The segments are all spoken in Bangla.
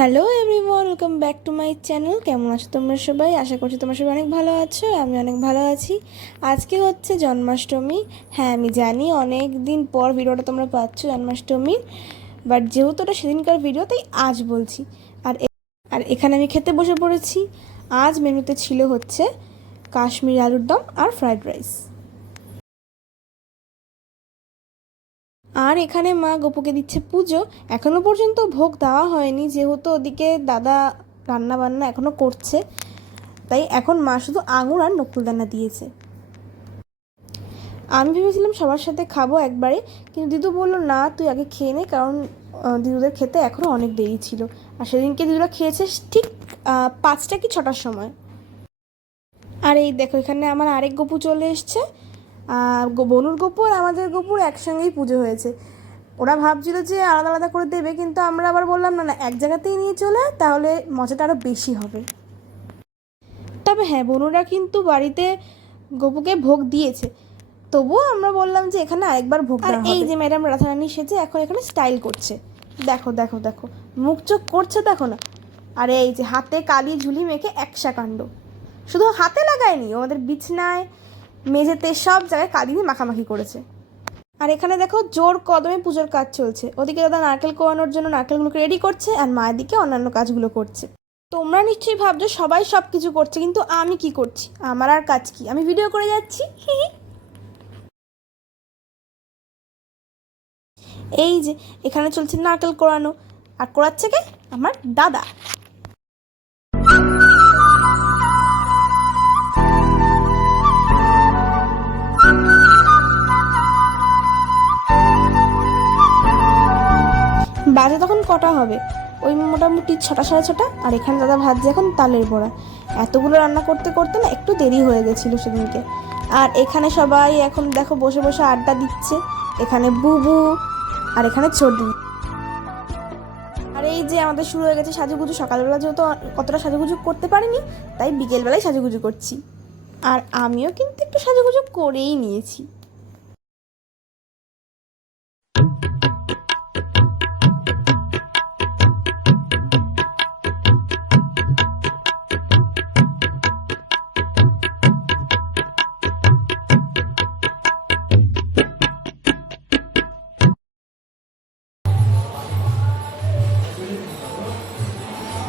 Hello everyone, welcome back to my channel. কেমন আছো তোমরা সবাই? আশা করছি তোমরা সবাই অনেক ভালো আছো। আমি অনেক ভালো আছি। আজকে হচ্ছে জন্মাষ্টমী। হ্যাঁ, আমি জানি অনেক দিন পর ভিডিওটা তোমরা পাচ্ছ জন্মাষ্টমীর, বাট যেহেতু ওটা সেদিনকার ভিডিও তাই আজ বলছি। আর এখানে আমি খেতে বসে পড়েছি। আজ মেনুতে ছিল হচ্ছে কাশ্মীরি আলুর দম আর ফ্রাইড রাইস। আর এখানে মা গোপুকে দিচ্ছে পুজো। এখনও পর্যন্ত ভোগ দেওয়া হয়নি, যেহেতু ওদিকে দাদা রান্না বান্না এখনও করছে, তাই এখন মা শুধু আঙুর আর নকুলদানা দিয়েছে। আমি ভেবেছিলাম সবার সাথে খাবো একবারে, কিন্তু দিদু বললো না, তুই আগে খেয়ে নে, কারণ দিদুদের খেতে এখনও অনেক দেরি ছিল। আর সেদিনকে দিদুরা খেয়েছে ঠিক 5টা কি 6টার সময়। আর এই দেখো, এখানে আমার আরেক গপু চলে এসছে। বনুর গপু আর আমাদের গপুর একসঙ্গেই পুজো হয়েছে। ওরা ভাবছিল যে আলাদা আলাদা করে দেবে, কিন্তু আমরা আবার বললাম না না, এক জায়গাতেই নিয়ে চলে, তাহলে মজাটা আরও বেশি হবে। তবে হ্যাঁ, বনুরা কিন্তু বাড়িতে গপুকে ভোগ দিয়েছে, তবুও আমরা বললাম যে এখানে আরেকবার ভোগ দেওয়া হবে। এই যে ম্যাডাম রাধারানী সেজে এখন এখানে স্টাইল করছে, দেখো দেখো দেখো, মুখ চোখ করছে দেখো না। আর এই যে হাতে কালি ঝুলি মেখে একসা কাণ্ড, শুধু হাতে লাগায়নি, আমাদের বিছনায় মেঝেতে সব জায়গায় কালি দিয়ে মাখামাখি করেছে। আর এখানে দেখো জোর কদমে পুজোর কাজ চলছে। ওদিকে দাদা নারকেল কোয়ানোর জন্য নারকেলগুলোকে রেডি করছে, আর মায়ের দিকে অন্যান্য কাজগুলো করছে। তোমরা নিশ্চয়ই ভাবছো সবাই সব কিছু করছে, কিন্তু আমি কি করছি? আমার আর কাজ কি, আমি ভিডিও করে যাচ্ছি। এই যে এখানে চলছে নারকেল কোড়ানো, আর কোড়াচ্ছে কে? আমার দাদা। বাজে তখন কটা হবে? ওই মোটামুটি 6টা 6:30। আর এখানে দাদা ভাজছে এখন তালের বড়া। এতগুলো রান্না করতে করতে না একটু দেরি হয়ে গেছিলো সেদিনকে। আর এখানে সবাই এখন দেখো বসে বসে আড্ডা দিচ্ছে। এখানে বুবু আর এখানে ছোটি। আর এই যে আমাদের শুরু হয়ে গেছে সাজুগুজু। সকালবেলা যেহেতু কতটা সাজুগুজু করতে পারিনি, তাই বিকেলবেলায় সাজুগুজু করছি। আর আমিও কিন্তু একটু সাজুগুজু করেই নিয়েছি।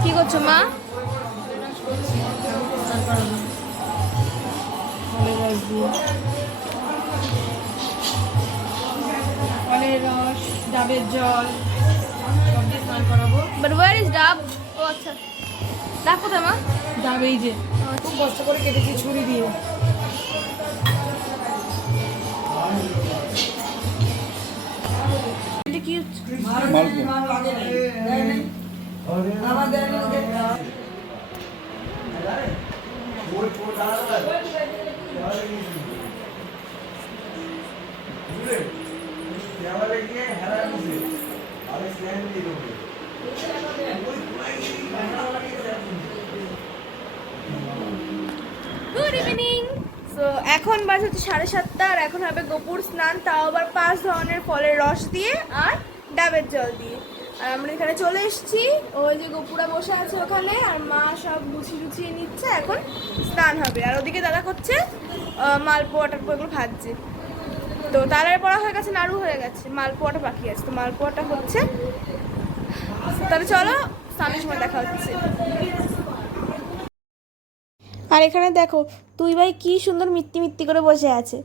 কি করছো মা? ফলের রস, ডাবের জল সব দিয়ে স্নান করাবো। বাট ওয়ার ইজ ডাব? ও আচ্ছা, ডাব কোথায় মা? ডাব এই যে খুব কষ্ট করে কেটেছি ছুরি দিয়ে। এটা কি? Good evening. সো এখন বাজে হচ্ছে 7:30, আর এখন হবে গোপুর স্নান, তাও আবার 5 ধরনের ফলের রস দিয়ে আর ডাবের জল দিয়ে। আর আমরা এখানে চলে এসেছি। ওই যে গোপুরা বসে আছে ওখানে, আর মা সব গুছিয়ে নিচ্ছে। এখন স্নান হবে। আর ওদিকে দাদা করছে মালপোয়া টালপোয়া এগুলো ভাজছে। তো তালের পড়া হয়ে গেছে, নাড়ু হয়ে গেছে, মালপোয়াটা বাকি আছে। তো মালপোয়াটা হচ্ছে। তাহলে চলো, স্নানের সময় দেখা হচ্ছে। আর এখানে দেখো তুই ভাই কি সুন্দর মিত্তি মিত্তি করে বসে আছে।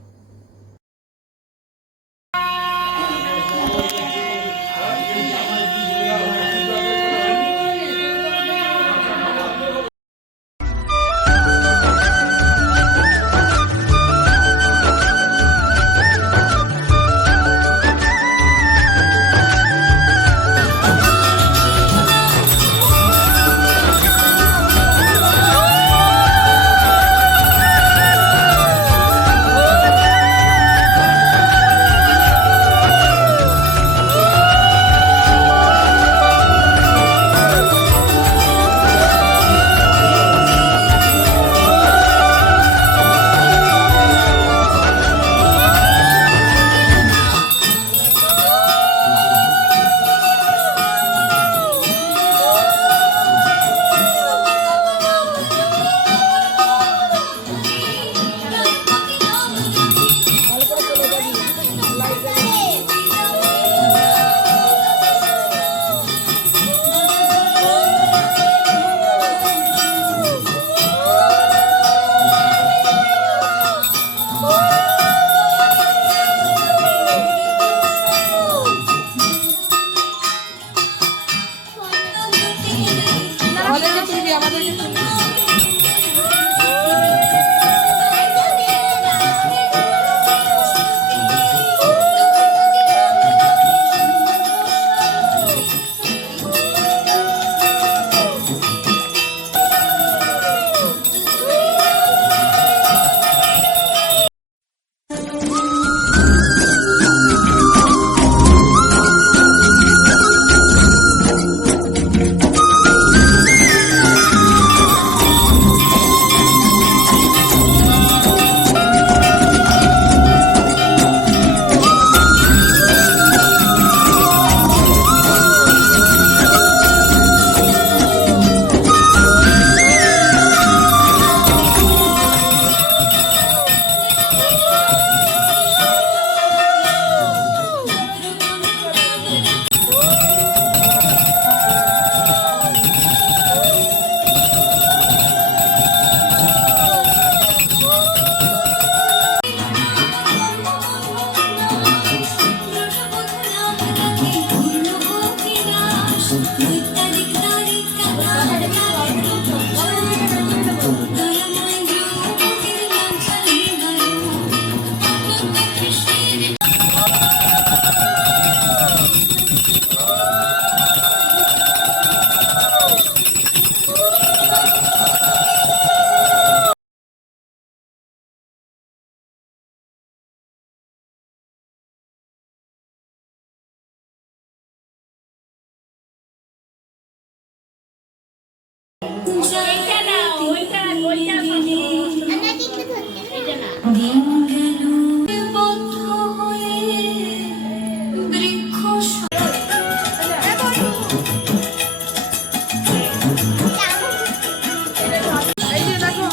এই যে দেখো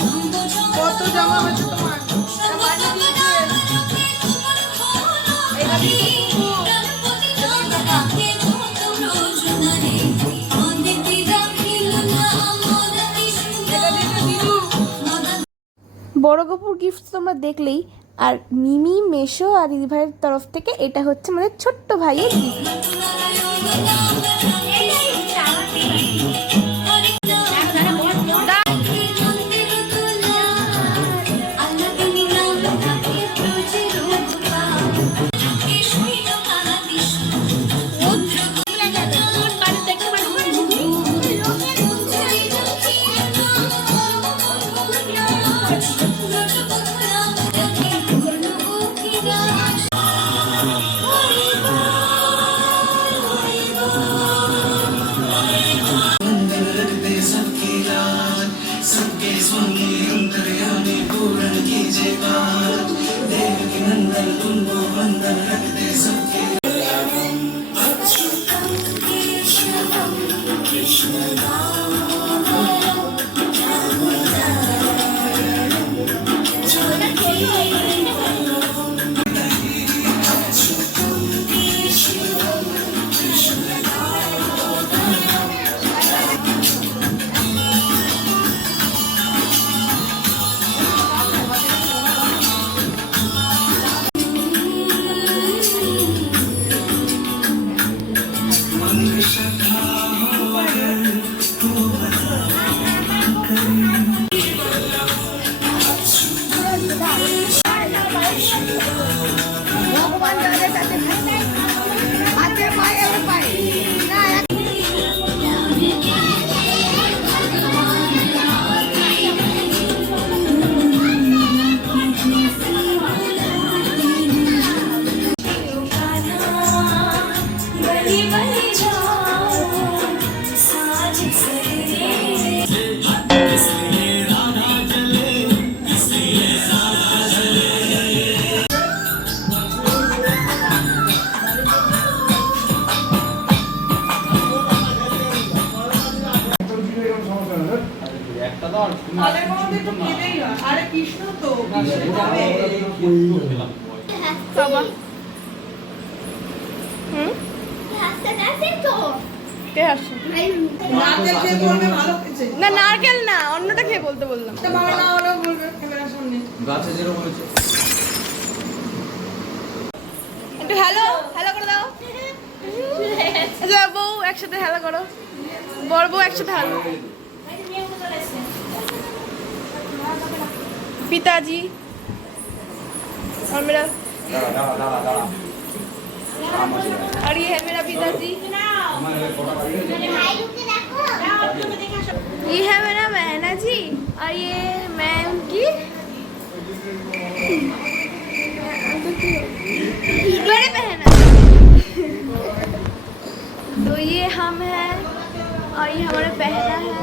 কত জামা হয়েছে তোমার। এটা দিয়ে বড় গপুর গিফট তোমরা দেখলেই। আর মিমি, মেশো আর দিদিভাইয়ের তরফ থেকে এটা হচ্ছে আমাদের ছোট্ট ভাইয়ের গিফট। ফলের মধ্যে তো খেলেই হয়। আরে কৃষ্ণ তো কৃষ্ণ খাবে। বাবা কে আসছে? নারকেল খেয়ে বলবে ভালো খেয়েছে। না নারকেল না, অন্যটা খেয়ে বলতে বললাম। তা বাবা না ওরা বলবে ক্যামেরার সামনে। গাছে যেরকম হয়েছে একটু হ্যালো হ্যালো করে দাও। আচ্ছা বউ একসাথে হ্যালো করো, বড় বউ একসাথে হ্যালো। पिताजी और मेरा और ये है मेरा पिताजी, ये है मेरा बहना जी और ये मैं उनकी बड़े बहना। तो ये हम हैं और ये हमारा बहना है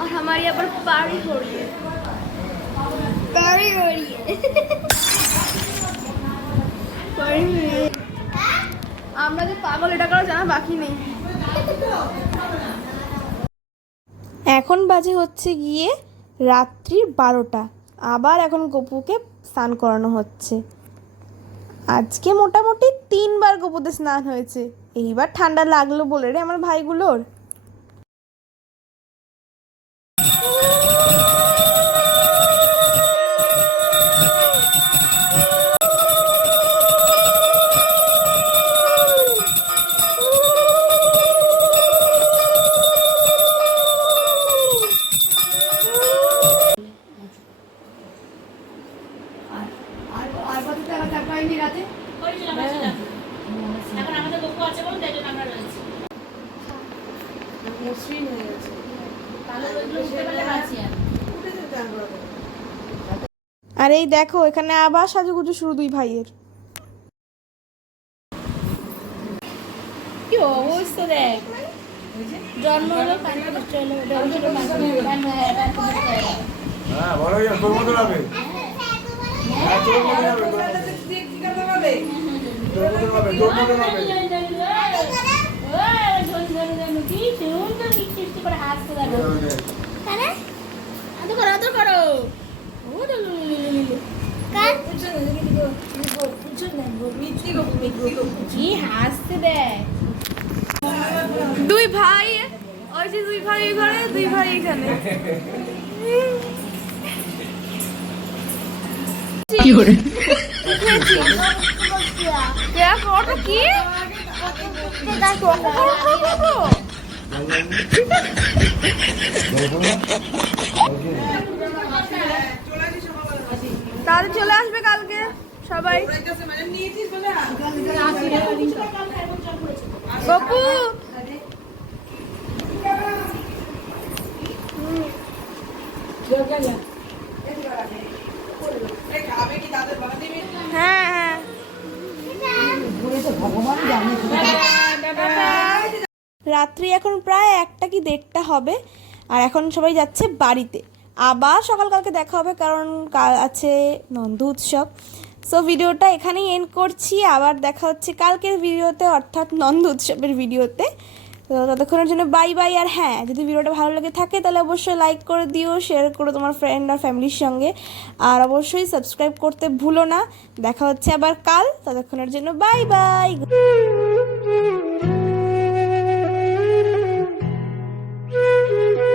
और हमारे यहाँ पर पार्टी हो रही है। আমরা যে পাগল এটা করা জানা বাকি নেই। এখন বাজে হচ্ছে গিয়ে রাত্রি 12টা। আবার এখন গপুকে স্নান করানো হচ্ছে। আজকে মোটামুটি 3বার গপুতে স্নান হয়েছে। এইবার ঠান্ডা লাগলো বলে রে আমার ভাইগুলোর। ঠিক আছে এখন আমাদের গপু আছে বলে তাই জন্য আমরা রয়েছি। মসৃণ হয়ে গেছে। তাহলে ওইগুলো উঠতে পারলে বাঁচি আর। আর এই দেখো এখানে আবার সাজুগুজু শুরু দুই ভাইয়ের। কি অবস্থা দেখ, জন্ম হলো কানে কষ্ট হলো, ঢোল হ্যাঁ বড় হয়ে তোর মতো হবে। হ্যাঁ তোর মতো হবে, তোর মতো হবে, তোর মতো হবে। কি সুন্দর মিষ্টি করে হাসতে দেখো। হ্যাঁ আদর করো আদর করো। ও কি হাসতে দেখ। দুই ভাই, ওই যে দুই ভাই ঘরে, দুই ভাই এখানে। দেখ ওটা কি? তাহলে চলে আসবে কালকে সবাই। গপু হ্যাঁ হ্যাঁ রাত্রি এখন প্রায় 1টা কি 1:30 হবে, আর এখন সবাই যাচ্ছে বাড়িতে। আবার সকালকালকে দেখা হবে কারণ কাল আছে নন্দ উৎসব। সো ভিডিওটা এখানেই এন্ড করছি, আবার দেখা হচ্ছে কালকের ভিডিওতে, অর্থাৎ নন্দ উৎসবের ভিডিওতে। তো ততক্ষণের জন্য বাই বাই। আর হ্যাঁ, যদি ভিডিওটা ভালো লেগে থাকে তাহলে অবশ্যই লাইক করে দিও, শেয়ার করো তোমার ফ্রেন্ড আর ফ্যামিলির সঙ্গে, আর অবশ্যই সাবস্ক্রাইব করতে ভুলো না। দেখা হচ্ছে আবার কাল, ততক্ষণের জন্য বাই বাই।